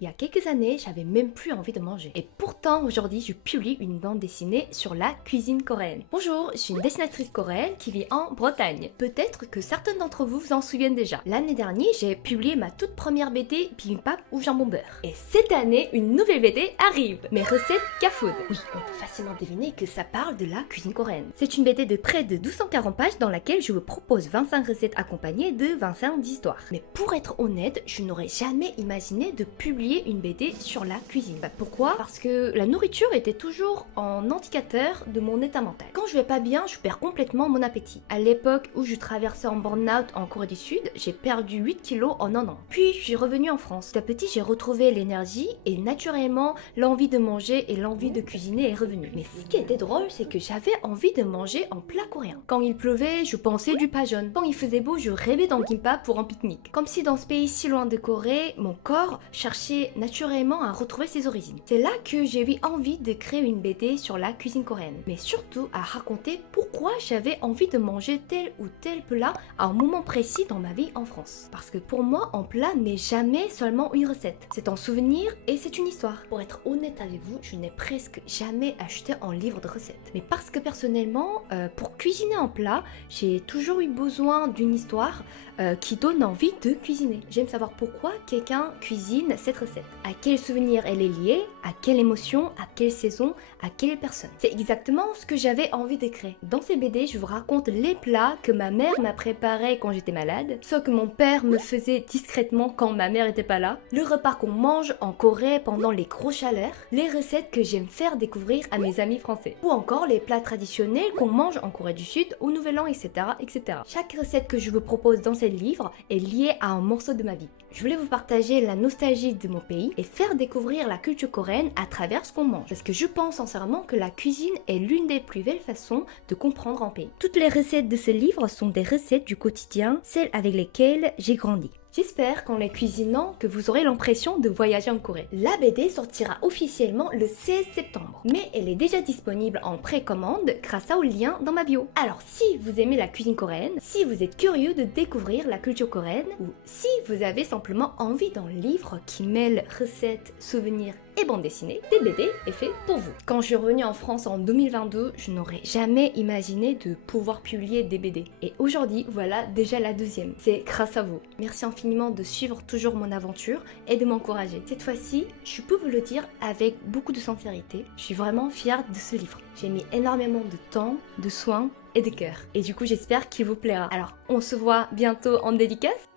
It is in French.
Il y a quelques années, j'avais même plus envie de manger. Et pourtant, aujourd'hui, je publie une bande dessinée sur la cuisine coréenne. Bonjour, je suis une dessinatrice coréenne qui vit en Bretagne. Peut-être que certains d'entre vous vous en souviennent déjà. L'année dernière, j'ai publié ma toute première BD Bibimbap ou jambon beurre. Et cette année, une nouvelle BD arrive. Mes recettes K-Food. Oui, on peut facilement deviner que ça parle de la cuisine coréenne. C'est une BD de près de 240 pages dans laquelle je vous propose 25 recettes accompagnées de 25 histoires. Mais pour être honnête, je n'aurais jamais imaginé de publier une BD sur la cuisine. Pourquoi? Parce que la nourriture était toujours en indicateur de mon état mental. Quand je vais pas bien, je perds complètement mon appétit. À l'époque où je traversais en burn-out en Corée du Sud, j'ai perdu 8 kilos en un an. Puis je suis revenue en France. Petit à petit, j'ai retrouvé l'énergie et naturellement, l'envie de manger et l'envie de cuisiner est revenue. Mais ce qui était drôle, c'est que j'avais envie de manger en plat coréen. Quand il pleuvait, je pensais du pajeon. Quand il faisait beau, je rêvais d'un kimbap pour un pique-nique. Comme si dans ce pays si loin de Corée, mon corps cherchait naturellement à retrouver ses origines. C'est là que j'ai eu envie de créer une BD sur la cuisine coréenne, mais surtout à raconter pourquoi j'avais envie de manger tel ou tel plat à un moment précis dans ma vie en France. Parce que pour moi, un plat n'est jamais seulement une recette. C'est un souvenir et c'est une histoire. Pour être honnête avec vous, je n'ai presque jamais acheté un livre de recettes. Mais parce que personnellement, pour cuisiner un plat, j'ai toujours eu besoin d'une histoire qui donne envie de cuisiner. J'aime savoir pourquoi quelqu'un cuisine cette recette. À quel souvenir elle est liée, à quelle émotion, à quelle saison, à quelle personne. C'est exactement ce que j'avais envie de créer. Dans ces BD, je vous raconte les plats que ma mère m'a préparés quand j'étais malade, ceux que mon père me faisait discrètement quand ma mère était pas là, le repas qu'on mange en Corée pendant les grosses chaleurs, les recettes que j'aime faire découvrir à mes amis français, ou encore les plats traditionnels qu'on mange en Corée du Sud, au Nouvel An, etc., etc. Chaque recette que je vous propose dans ce livre est liée à un morceau de ma vie. Je voulais vous partager la nostalgie de mon pays et faire découvrir la culture coréenne à travers ce qu'on mange. Parce que je pense sincèrement que la cuisine est l'une des plus belles façons de comprendre un pays. Toutes les recettes de ce livre sont des recettes du quotidien, celles avec lesquelles j'ai grandi. J'espère qu'en les cuisinant, que vous aurez l'impression de voyager en Corée. La BD sortira officiellement le 16 septembre, mais elle est déjà disponible en précommande grâce au lien dans ma bio. Alors si vous aimez la cuisine coréenne, si vous êtes curieux de découvrir la culture coréenne, ou si vous avez simplement envie d'un livre qui mêle recettes, souvenirs et bande dessinée, TBD est fait pour vous. Quand je suis revenue en France en 2022, je n'aurais jamais imaginé de pouvoir publier des BD. Et aujourd'hui, voilà déjà la deuxième. C'est grâce à vous. Merci infiniment de suivre toujours mon aventure et de m'encourager. Cette fois-ci, je peux vous le dire avec beaucoup de sincérité, je suis vraiment fière de ce livre. J'ai mis énormément de temps, de soins et de cœur. Et du coup, j'espère qu'il vous plaira. Alors, on se voit bientôt en dédicace.